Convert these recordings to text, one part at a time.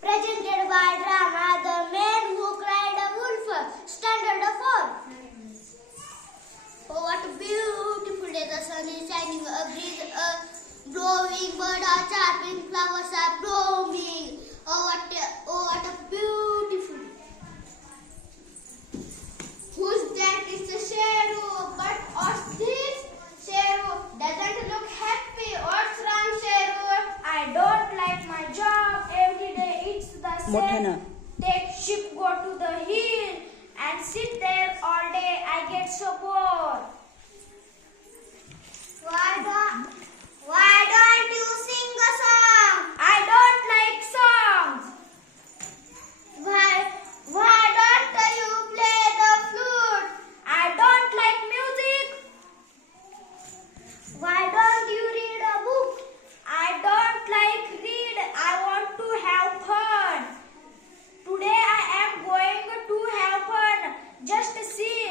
Presented by drama The Man Who Cried a Wolf, Standard 4. Oh, what a beautiful day. The sun is shining, a breeze blowing, birds are chirping, flowers are blooming. Oh, what a beautiful day. Who's that? It's a shadow. But what's this? Shadow doesn't look happy. What's wrong, Shadow? I don't like my job. Every day it's the same. Take ship, go to the hill and sit there all day. I get so bored. Why don't you sing a song? I don't like songs. Why don't you play the flute? I don't like music. Why don't you read a book? I don't like read. I want to have fun. Today I am going to have fun. Just see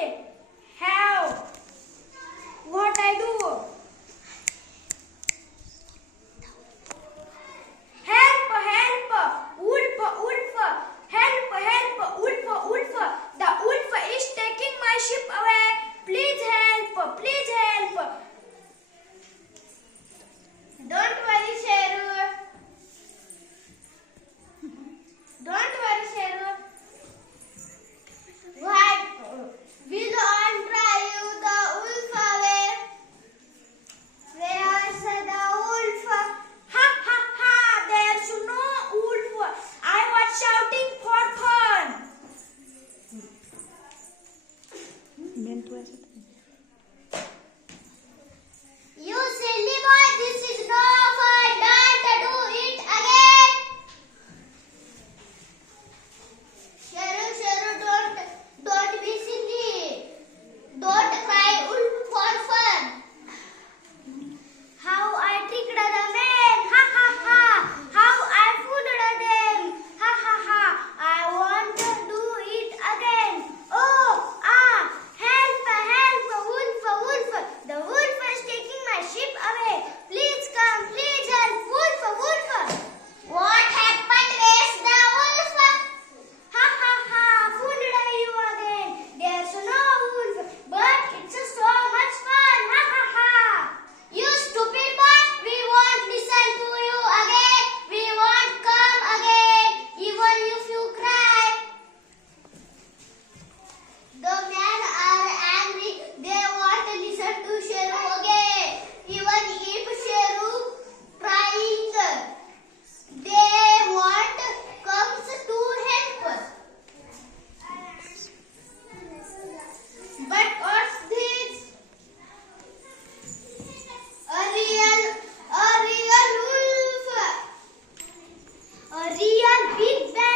how what I do. Help, help, wolf, wolf, help, help, wolf, wolf. The wolf is taking my ship away. Please help, please help. Don't worry, Shadow. Don't worry, Shadow. Why will all drive the wolf away? Where's the wolf? Ha ha ha, there's no wolf. I was shouting for fun. You silly boy, this is no fun. Don't do it again. Shadow, don't be silly. Don't cry wolf for fun. How I tricked the men. Ha ha ha. How I fooled them. Ha ha ha. I want to do it again. Oh, help, help, wolf, wolf. The wolf is taking my ship away. Please come, please help, wolf, wolf. What happened? Where's the wolf? Ha ha ha. Fooled you again. There's no wolf, but it's so much fun. Ha ha ha. You stupid boy, we won't listen to you again. We won't come again, even if you cry. The men are angry. They won't listen to Sheru again, even if Sheru trying. They won't come to help. But what's this? A real wolf. A real big bad